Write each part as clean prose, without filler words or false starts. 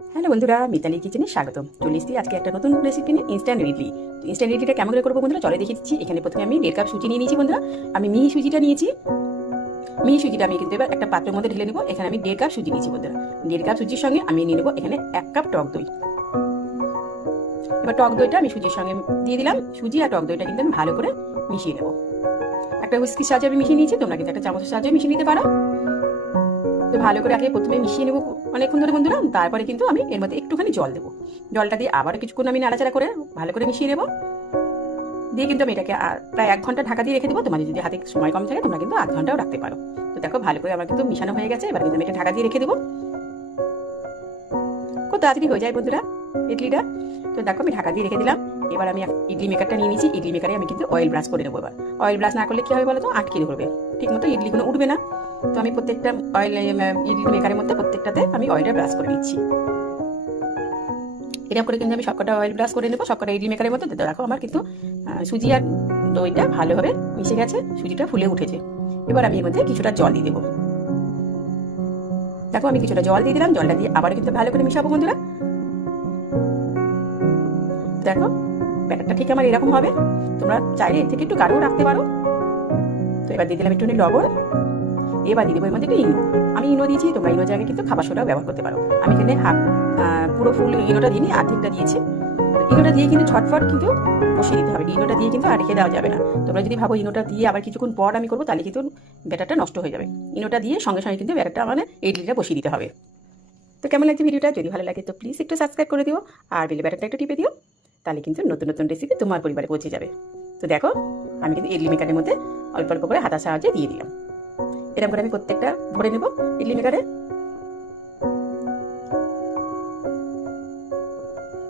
Hello বন্ধুরা, মিতালি কিচেনে স্বাগতম। চলে এসেছি আজকে একটা নতুন রেসিপি নিয়ে, ইনস্ট্যান্ট ইডলি। তো ইনস্ট্যান্ট ইডলিটা কেমন করে করবো বন্ধুরা, চলে দেখিয়ে দিচ্ছি। এখানে প্রথমে আমি 1.5 কাপ সুজি নিয়ে নিয়েছি বন্ধুরা। আমি মিহি সুজিটা নিয়েছি। মিহি সুজিটা আমি কিন্তু এবার একটা পাত্রের মধ্যে ঢেলে নেবো। এখানে আমি 1.5 কাপ সুজি নিয়েছি বন্ধুরা। 1.5 কাপ সুজির সঙ্গে আমি নিয়ে নেবো এখানে 1 কাপ টক দই। এবার টক দইটা আমি সুজির সঙ্গে দিয়ে দিলাম। সুজি আর টক দইটা কিন্তু আমি ভালো করে মিশিয়ে নেবো। একটা হুইস্কির সাহায্যে আমি মিশিয়ে নিয়েছি, তোমরা কিন্তু একটা চামচের সাহায্যে মিশিয়ে নিতে পারো। তো ভালো করে আগে প্রথমে মিশিয়ে নেবো অনেকক্ষণ ধরে বন্ধুরা। তারপরে কিন্তু আমি এর মধ্যে একটুখানি জল দেবো। জলটা দিয়ে আবার কিছুক্ষণ আমি নাড়াচাড়া করে ভালো করে মিশিয়ে নেবো। দিয়ে কিন্তু আমি এটাকে প্রায় 1 ঘন্টা ঢাকা দিয়ে রেখে দেবো। তোমাদের যদি হাতে সময় কম থাকে তোমরা কিন্তু 1/2 ঘন্টাও রাখতে পারো। তো দেখো ভালো করে আমার কিন্তু মিশানো হয়ে গেছে। এবার কিন্তু আমি এটা ঢাকা দিয়ে রেখে দেবো। খুব তাড়াতাড়ি হয়ে যায় বন্ধুরা ইডলিটা। তো দেখো আমি ঢাকা দিয়ে রেখে দিলাম। এবার আমি ইডলি মেকারটা নিয়ে নিয়েছি। ইডলি মেকারে আমি কিন্তু অয়েল ব্রাশ করে নেবো। এবার অয়েল ব্রাশ না করলে কি হবে বলো তো, আটকে ধরবে, ঠিক মতো ইডলিগুলো উঠবে না। তো আমি প্রত্যেকটা ইডলি মেকারের মধ্যে প্রত্যেকটাতে আমি অয়েলটা ব্রাশ করে নিচ্ছি। এরকম করে কিন্তু আমি সবকটা অয়েল ব্রাশ করে নেবো সবকটা ইডলি মেকারের মধ্যে। দেখো আমার কিন্তু সুজি আর দইটা ভালোভাবে মিশে গেছে, সুজিটা ফুলে উঠেছে। এবার আমি এর মধ্যে কিছুটা জল দিয়ে দেবো। দেখো আমি কিছুটা জল দিয়ে দিলাম। জলটা দিয়ে আবার কিন্তু ভালো করে মিশাবো বন্ধুরা। দেখো ব্যাটারটা ঠিক আমার এরকম হবে। তোমরা চাইলে এর থেকে একটু গাঢ়ও রাখতে পারো। তো এবার দিয়ে দিলাম একটু লবণ। এবার দিয়ে দেবো এর মধ্যে একটু ইনো। আমি ইনো দিয়েছি, তোমরা ইনো জায়গায় কিন্তু খাবার সোডাও ব্যবহার করতে পারো। আমি এখানে পুরো ফুল ইনোটা দিইনি, অর্ধেকটা দিয়েছি। ইনোটা দিয়ে কিন্তু ঝটফট কিন্তু বসিয়ে দিতে হবে। ইনোটা দিয়ে কিন্তু আর রেখে দেওয়া যাবে না। তোমরা যদি ভাবো ইনোটা দিয়ে আবার কিছুক্ষণ পর আমি করবো, তাহলে কিন্তু ব্যাটারটা নষ্ট হয়ে যাবে। ইনোটা দিয়ে সঙ্গে সঙ্গে কিন্তু ব্যাটারটা মানে ইডলিটা বসিয়ে দিতে হবে। তো কেমন লাগছে ভিডিওটা? যদি ভালো লাগে তো প্লিজ একটু সাবস্ক্রাইব করে দিও, আর বেল বাটনটা একটু টিপে দিও। তাহলে কিন্তু নতুন নতুন রেসিপি তোমার পরিবারে পৌঁছে যাবে। তো দেখো আমি কিন্তু ইডলি মেকারের মধ্যে অল্প অল্প করে হাতার সাহায্যে দিয়ে দিলাম। এরকম করে আমি প্রত্যেকটা ভরে নেব ইডলি মেকারে।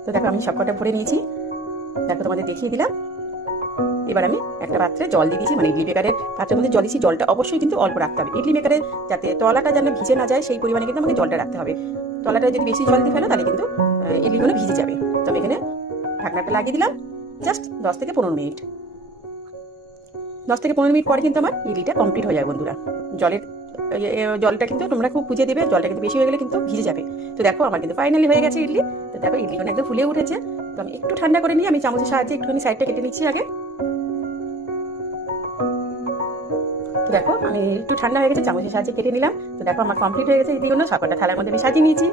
তো দেখো আমি সবকটা ভরে নিয়েছি। দেখো তোমাদের দেখিয়ে দিলাম। এবার আমি একটা পাত্রে জল দিয়ে দিয়েছি, মানে ইডলি মেকারের পাত্রের মধ্যে জল দিয়েছি। জলটা অবশ্যই কিন্তু অল্প রাখতে হবে ইডলি মেকারে, যাতে তলাটা যেন ভিজে না যায় সেই পরিমাণে কিন্তু আমাকে জলটা রাখতে হবে। তলাটা যদি বেশি জল দিয়ে ফেলো তাহলে কিন্তু ইডলিগুলো ভিজে যাবে। তো আমি এখানে ঢাকনাটা লাগিয়ে দিলাম জাস্ট 10 থেকে 15 মিনিট। 10 থেকে 15 মিনিট পরে কিন্তু আমার ইডলিটা কমপ্লিট হয়ে যায় বন্ধুরা। জলটা কিন্তু তোমরা খুব বুঝে দেবে, জলটা কিন্তু বেশি হয়ে গেলে কিন্তু ভিজে যাবে। তো দেখো আমার কিন্তু ফাইনালি হয়ে গেছে ইডলি। তো দেখো ইডলিগুলো একদম ফুলে উঠেছে। তো আমি একটু ঠান্ডা করে নিয়ে আমি চামচের সাহায্যে একটুখানি সাইডটা কেটে নিচ্ছি আগে। তো দেখো আমি একটু ঠান্ডা হয়ে গেছে, চামচের সাহায্যে কেটে নিলাম। তো দেখো আমার কমপ্লিট হয়ে গেছে ইডলিগুলো। সবকটা থালার মধ্যে আমি সাজিয়ে নিয়েছি।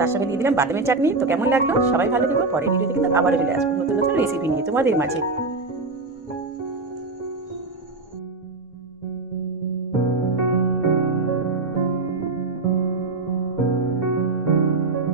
তার সঙ্গে দিয়ে দিলাম বাদামের চাটনি। তো কেমন লাগলো? সবাই ভালো থেকো। পরের ভিডিওতে কিন্তু আবারও চলে আসবো নতুন নতুন রেসিপি নিয়ে তোমাদের মাঝে।